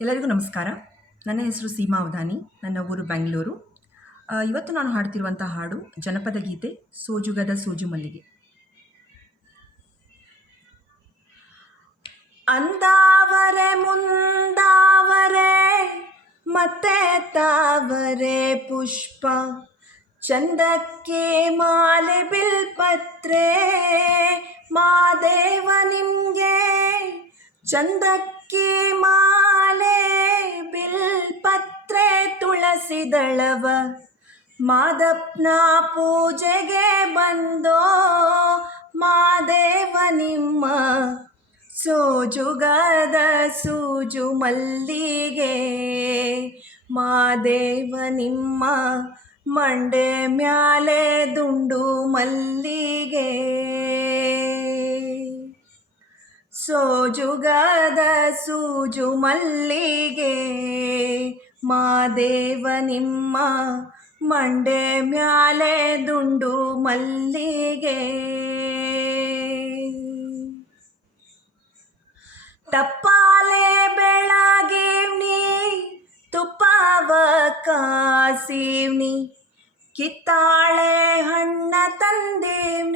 ಎಲ್ಲರಿಗೂ ನಮಸ್ಕಾರ. ನನ್ನ ಹೆಸರು ಸೀಮಾ ಅವಧಾನಿ. ನನ್ನ ಊರು ಬೆಂಗಳೂರು. ಇವತ್ತು ನಾನು ಹಾಡ್ತಿರುವಂಥ ಹಾಡು ಜನಪದ ಗೀತೆ ಸೋಜುಗದ ಸೋಜು ಮಲ್ಲಿಗೆ. ಅಂದಾವರೆ, ಮುಂದಾವರೆ, ಮತ್ತೆ ತಾವರೆ ಪುಷ್ಪ. ಚಂದಕ್ಕೆ ಮಾಲೆ ಬಿಲ್ಪತ್ರೆ, ಮಾದೇವ ನಿಮಗೆ. ಚಂದಕ್ಕೆ ಮಾಲೆ, ಬಿಲ್ಪತ್ರೆ ತುಳಸಿದಳವ. ಮಾದಪ್ಪನ ಪೂಜೆಗೆ ಬಂದೋ ಮಾದೇವ ನಿಮ್ಮ. ಸೋಜುಗದ ಸೂಜು ಮಲ್ಲಿಗೆ, ಮಾದೇವ ನಿಮ್ಮ. ಮಂಡೆ ಮ್ಯಾಲೆ ದುಂಡು ಮಲ್ಲಿಗೆ. ಸೋಜುಗದ ಸೂಜು ಮಲ್ಲಿಗೆ ಮಾದೇವ ನಿಮ್ಮ ಮಂಡೆ ಮ್ಯಾಲೆ ದುಂಡು ಮಲ್ಲಿಗೆ. ತಪ್ಪಾಲೆ ಬೆಳಗೇವ್ನಿ ತುಪ್ಪವ ಕಾಸೀವ್ನಿ ಕಿತ್ತಾಳೆ ಹಣ್ಣ ತಂದೇವ್ನಿ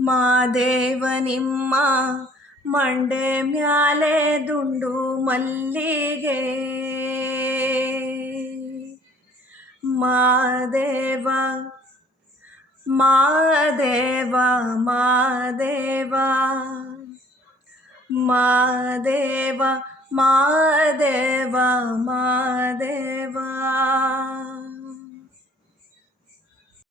ಮಾದೇವ ನಿಮ್ಮ ಮಂಡೆ ಮ್ಯಾಲೆ ದುಂಡು ಮಲ್ಲಿಗೆ. ಮಾದೇವ ಮಾದೇವ ಮಾದೇವ ಮಾದೇವ ಮಾದೇವ ಮಾದೇವ